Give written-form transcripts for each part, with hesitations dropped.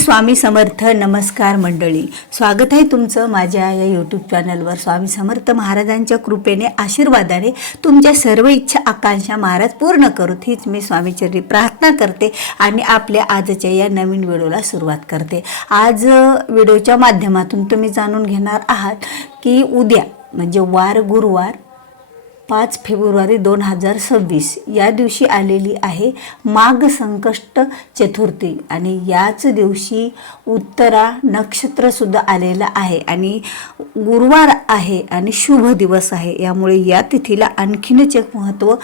स्वामी समर्थ. नमस्कार मंडळी, स्वागत आहे तुमचं माझ्या या यूट्यूब चॅनलवर. स्वामी समर्थ महाराजांच्या कृपेने आशीर्वादाने तुमच्या सर्व इच्छा आकांक्षा महाराज पूर्ण करूत हीच मी स्वामीचरणी प्रार्थना करते आणि आपल्या आजच्या या नवीन व्हिडिओला सुरुवात करते. आज व्हिडिओच्या माध्यमातून तुम्ही जाणून घेणार आहात की उद्या म्हणजे वार गुरुवार 5 फेब्रुवारी 2026 या दिवशी आलेली आहे माघ संकष्ट चतुर्थी आणि याच दिवशी उत्तरा नक्षत्रसुद्धा आलेलं आहे आणि गुरुवार आहे आणि शुभ दिवस आहे. यामुळे या तिथीला आणखीनच एक महत्त्व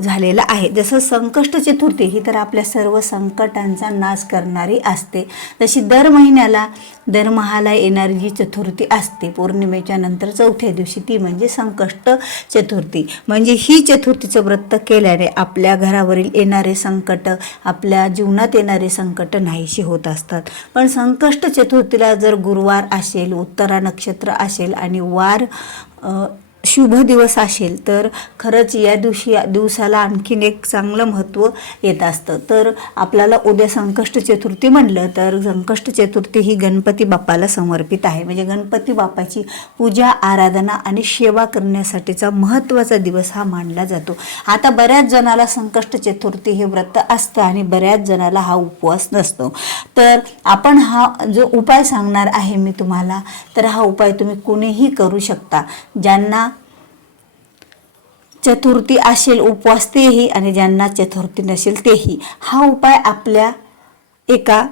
झालेलं आहे. जसं संकष्ट चतुर्थी ही तर आपल्या सर्व संकटांचा नाश करणारी असते, तशी दर महिन्याला दरमहाला येणारी जी चतुर्थी असते पौर्णिमेच्या नंतर चौथ्या दिवशी ती म्हणजे संकष्ट चतुर्थी. म्हणजे ही चतुर्थीचं व्रत केल्याने आपल्या घरावरील येणारे संकट, आपल्या जीवनात येणारे संकट नाहीशी होत असतात. पण संकष्ट चतुर्थीला जर गुरुवार असेल, उत्तरा नक्षत्र असेल आणि वार शुभ दिवस असेल तर खरंच या दिवसाला आणखीन एक चांगलं महत्त्व येत असतं. तर आपल्याला उद्या संकष्ट चतुर्थी म्हणलं तर संकष्ट चतुर्थी ही गणपती बाप्पाला समर्पित आहे. म्हणजे गणपती बाप्पाची पूजा आराधना आणि सेवा करण्यासाठीचा महत्त्वाचा दिवस हा मानला जातो. आता बऱ्याच जणाला संकष्ट चतुर्थी हे व्रत असतं आणि बऱ्याच जणाला हा उपवास नसतो. तर आपण हा जो उपाय सांगणार आहे मी तुम्हाला, तर हा उपाय तुम्ही कुणीही करू शकता. ज्यांना चतुर्थी असेल उपवास तेही आणि ज्यांना चतुर्थी नसेल तेही. हा उपाय आपल्या एका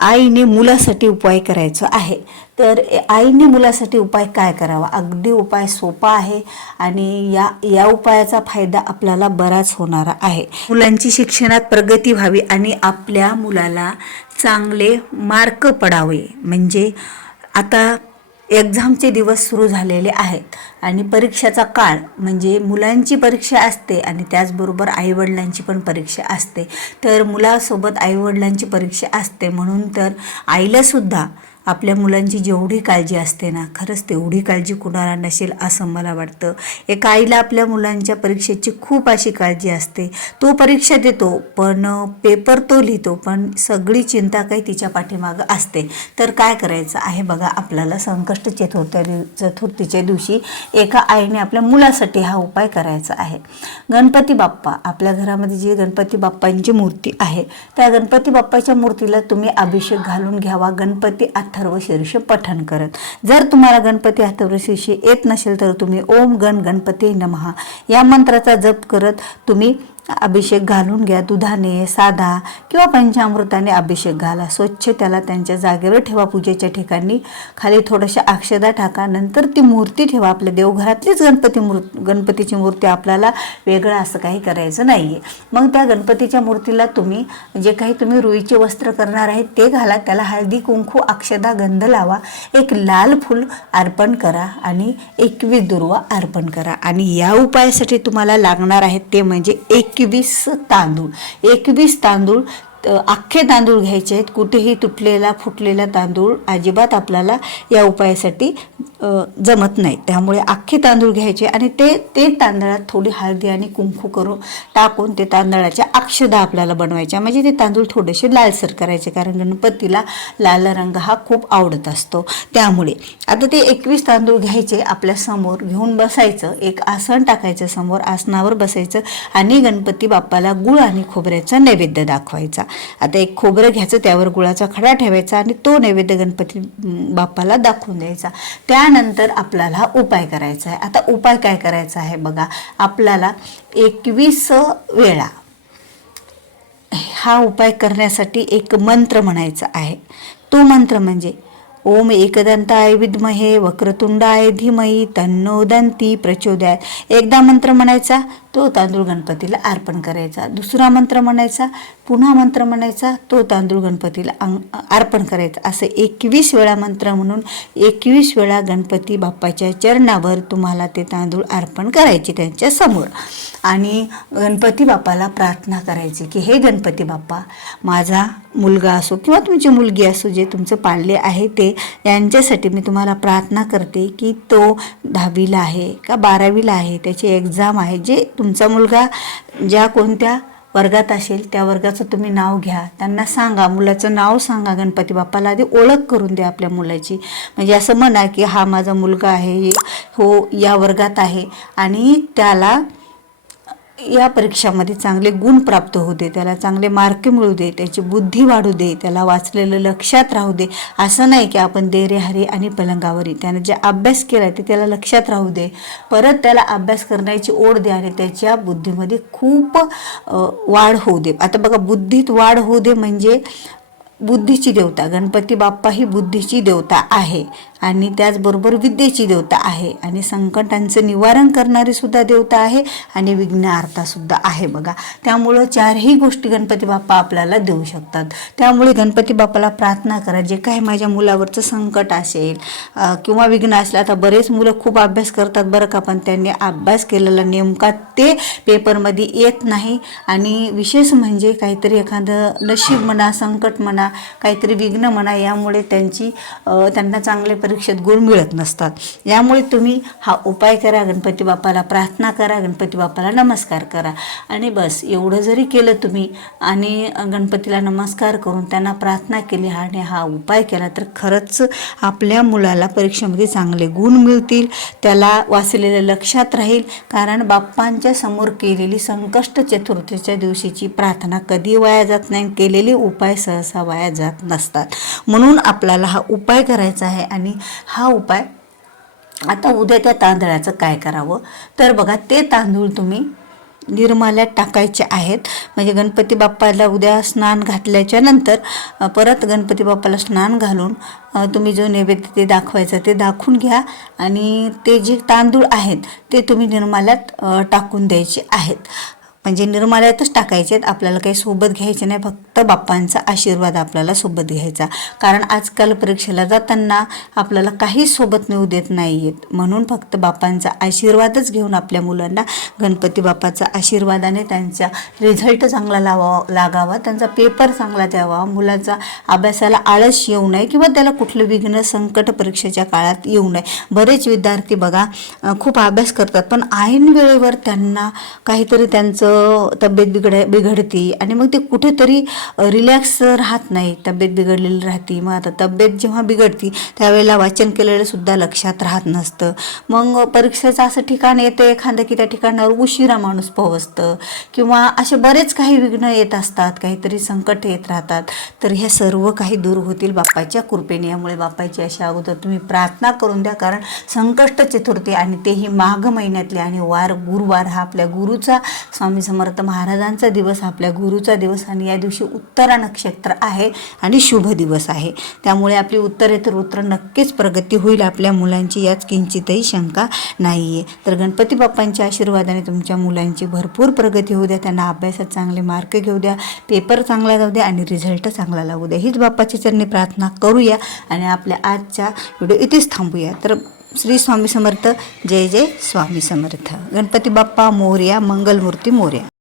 आईने मुलासाठी उपाय करायचा आहे. तर आईने मुलासाठी उपाय काय करावा? अगदी उपाय सोपा आहे आणि या उपायाचा फायदा आपल्याला बराच होणारा आहे. मुलांची शिक्षणात प्रगती व्हावी आणि आपल्या मुलाला चांगले मार्क पडावे. म्हणजे आता एक्झामचे दिवस सुरू झालेले आहेत आणि परीक्षेचा काळ म्हणजे मुलांची परीक्षा असते आणि त्याचबरोबर आईवडिलांची पण परीक्षा असते. तर मुलासोबत आईवडिलांची परीक्षा असते म्हणून तर आईलासुद्धा आपल्या मुलांची जेवढी काळजी असते ना, खरंच तेवढी काळजी कुणाला नसेल असं मला वाटतं. एका आईला आपल्या मुलांच्या परीक्षेची खूप अशी काळजी असते. तो परीक्षा देतो पण पेपर तो लिहितो पण सगळी चिंता काही तिच्या पाठीमागं असते. तर काय करायचं आहे बघा, आपल्याला संकष्ट चतुर्थीच्या दिवशी एका आईने आपल्या मुलासाठी हा उपाय करायचा आहे. गणपती बाप्पा, आपल्या घरामध्ये जी गणपती बाप्पांची मूर्ती आहे त्या गणपती बाप्पाच्या मूर्तीला तुम्ही अभिषेक घालून घ्यावा गणपती अथर्वशीर्ष पठण करत. जर तुम्हाला गणपती अथर्वशीर्ष येत नसेल तर तुम्ही ओम गण गणपती नमः या मंत्राचा जप करत तुम्ही अभिषेक घालून घ्या. दुधाने, साधा किंवा पंचामृताने अभिषेक घाला. स्वच्छ त्याला त्यांच्या जागेवर ठेवा. पूजेच्या ठिकाणी खाली थोड्याशा अक्षदा टाका. नंतर ती मूर्ती ठेवा. आपल्या देवघरातलीच गणपतीची मूर्ती, आपल्याला वेगळं असं काही करायचं नाही आहे. मग त्या गणपतीच्या मूर्तीला तुम्ही जे काही तुम्ही रुईचे वस्त्र करणार आहेत ते घाला. त्याला हळदी कुंकू अक्षदा गंध लावा. एक लाल फूल अर्पण करा आणि 21 दुर्वा अर्पण करा. आणि या उपायासाठी तुम्हाला लागणार आहेत ते म्हणजे 21 तांदूळ. 21 तांदूळ, अख्खे तांदूळ घ्यायचे आहेत. कुठेही तुटलेला फुटलेला तांदूळ अजिबात आपल्याला या उपायासाठी जमत नाही. त्यामुळे अख्खे तांदूळ घ्यायचे आणि ते तांदळात थोडी हळदी आणि कुंकू करून टाकून ते तांदळाच्या अक्षदा आपल्याला बनवायच्या. म्हणजे ते तांदूळ थोडेसे लालसर करायचे कारण गणपतीला लाल रंग हा खूप आवडत असतो. त्यामुळे आता ते 21 तांदूळ घ्यायचे, आपल्या समोर घेऊन बसायचं. एक आसन टाकायचं समोर, आसनावर बसायचं आणि गणपती बाप्पाला गुळ आणि खोबऱ्याचा नैवेद्य दाखवायचा. आता एक खोबरं घ्यायचं, त्यावर गुळाचा खडा ठेवायचा आणि तो नैवेद्य गणपती बाप्पाला दाखवून द्यायचा. त्यानंतर आपल्याला उपाय करायचा आहे. आता उपाय काय करायचा आहे बघा, आपल्याला 21 वेळा हा उपाय करण्यासाठी एक मंत्र म्हणायचा आहे. तो मंत्र म्हणजे ओम एकदंताय विद्महे वक्रतुंडाय धीमहि तन्नो दंती प्रचोदयात. एकदा मंत्र म्हणायचा, तो तांदूळ गणपतीला अर्पण करायचा. दुसरा मंत्र म्हणायचा, पुन्हा मंत्र म्हणायचा, तो तांदूळ गणपतीला अर्पण करायचा. असं 21 वेळा मंत्र म्हणून 21 वेळा गणपती बाप्पाच्या चरणावर तुम्हाला ते तांदूळ अर्पण करायचे त्यांच्या समोर. आणि गणपती बाप्पाला प्रार्थना करायची की हे गणपती बाप्पा, माझा मुलगा असो किंवा तुमची मुलगी असो, जे तुमचं पाळले आहे ते, यांच्यासाठी मी तुम्हाला प्रार्थना करते की तो 10वीला आहे का 12वीला आहे, त्याची एक्झाम आहे, जे तुमचा मुलगा ज्या कोणत्या वर्गात असेल त्या वर्गाचं तुम्ही नाव घ्या, त्यांना सांगा, मुलाचं नाव सांगा, गणपती बाप्पाला आधी ओळख करून द्या आपल्या मुलाची. म्हणजे असं म्हणा की हा माझा मुलगा आहे, हो या वर्गात आहे आणि त्याला या परीक्षामध्ये चांगले गुण प्राप्त होऊ दे, त्याला चांगले मार्क मिळू दे, त्याची बुद्धी वाढू दे, त्याला वाचलेलं लक्षात राहू दे. असं नाही की आपण दे रे हरी आणि पलंगावरी, त्याने जे अभ्यास केला ते त्याला लक्षात राहू दे, परत त्याला अभ्यास करण्याची ओढ दे आणि त्याच्या बुद्धीमध्ये खूप वाढ होऊ दे. आता बघा, बुद्धीत वाढ होऊ दे म्हणजे बुद्धीची देवता गणपती बाप्पा ही बुद्धीची देवता आहे आणि त्याचबरोबर विद्येची देवता आहे आणि संकटांचं निवारण करणारी सुद्धा देवता आहे आणि विघ्नहर्ता सुद्धा आहे बघा. त्यामुळं चारही गोष्टी गणपती बाप्पा आपल्याला देऊ शकतात. त्यामुळे गणपती बाप्पाला प्रार्थना करा, जे काही माझ्या मुलावरचं संकट असेल किंवा विघ्न असलं. आता बरेच मुलं खूप अभ्यास करतात बरं का, पण त्यांनी अभ्यास केलेला नेमका ते पेपरमध्ये येत नाही आणि विशेष म्हणजे काहीतरी एखादं नशीब म्हणा, संकट म्हणा, काहीतरी विघ्न म्हणा, यामुळे त्यांना चांगले परीक्षेत गुण मिळत नसतात. यामुळे तुम्ही हा उपाय करा, गणपती बाप्पाला प्रार्थना करा, गणपती बाप्पाला नमस्कार करा आणि बस एवढं जरी केलं तुम्ही आणि गणपतीला नमस्कार करून त्यांना प्रार्थना केली आणि हा उपाय केला तर खरंच आपल्या मुलाला परीक्षेमध्ये चांगले गुण मिळतील, त्याला वाचलेलं लक्षात राहील. कारण बाप्पांच्या समोर केलेली संकष्ट चतुर्थीच्या दिवशीची प्रार्थना कधी वाया जात नाही, केलेले उपाय सहसा वाया जात नसतात. म्हणून आपल्याला हा उपाय करायचा आहे आणि हा उपाय आता उद्या त्या तांदळाचं काय करावं तर बघा, ते तांदूळ तुम्ही निर्माल्यात टाकायचे आहेत. म्हणजे गणपती बाप्पाला उद्या स्नान घातल्याच्या नंतर परत गणपती बाप्पाला स्नान घालून तुम्ही जो नैवेद्य ते दाखवायचं ते दाखवून घ्या आणि ते जे तांदूळ आहेत ते तुम्ही निर्माल्यात टाकून द्यायचे आहेत. म्हणजे निर्माल्यातच टाकायचे आहेत, आपल्याला काही सोबत घ्यायचे नाही, फक्त बाप्पांचा आशीर्वाद आपल्याला सोबत घ्यायचा. कारण आजकाल परीक्षेला जाताना आपल्याला काही सोबत नेऊ देत नाही आहेत, म्हणून फक्त बाप्पांचा आशीर्वादच घेऊन आपल्या मुलांना गणपती बाप्पाचा आशीर्वादाने त्यांचा रिझल्ट चांगला लागावा, त्यांचा पेपर चांगला द्यावा, मुलाचा अभ्यासाला आळस येऊ नये किंवा त्याला कुठलं विघ्न संकट परीक्षेच्या काळात येऊ नये. बरेच विद्यार्थी बघा खूप अभ्यास करतात पण ऐन वेळेवर त्यांना काहीतरी त्यांचं तब्येत बिघडती आणि मग ते कुठेतरी रिलॅक्स राहत नाही, तब्येत बिघडलेली राहते. मग आता तब्येत जेव्हा बिघडती त्यावेळेला वाचन केलेलं सुद्धा लक्षात राहत नसतं. मग परीक्षेचं असं ठिकाण येतं एखादं की त्या ठिकाणावर उशिरा माणूस पोहोचतं किंवा असे बरेच काही विघ्न येत असतात, काहीतरी संकट येत राहतात. तर ह्या सर्व काही दूर होतील बाप्पाच्या कृपेने. यामुळे बाप्पाची अशा अगोदर तुम्ही प्रार्थना करून द्या, कारण संकष्ट चतुर्थी आणि तेही माघ महिन्यातले आणि वार गुरुवार हा आपल्या गुरुचा स्वामी समर्थ महाराजांचा दिवस, आपल्या गुरुचा दिवस आणि या दिवशी उत्तरा नक्षत्र आहे आणि शुभ दिवस आहे. त्यामुळे आपली उत्तरेतर उत्तर नक्कीच प्रगती होईल आपल्या मुलांची, यात किंचितही शंका नाही आहे. तर गणपती बाप्पांच्या आशीर्वादाने तुमच्या मुलांची भरपूर प्रगती होऊ द्या, त्यांना अभ्यासात चांगले मार्क घेऊ द्या, पेपर चांगला जाऊ द्या आणि रिझल्ट चांगला लागू द्या. हीच बाप्पाच्या चरणी प्रार्थना करूया आणि आपल्या आजच्या व्हिडिओ इथेच थांबूया. तर श्री स्वामी समर्थ, जय जय स्वामी समर्थ. गणपती बाप्पा मोरया, मंगलमूर्ती मोरया.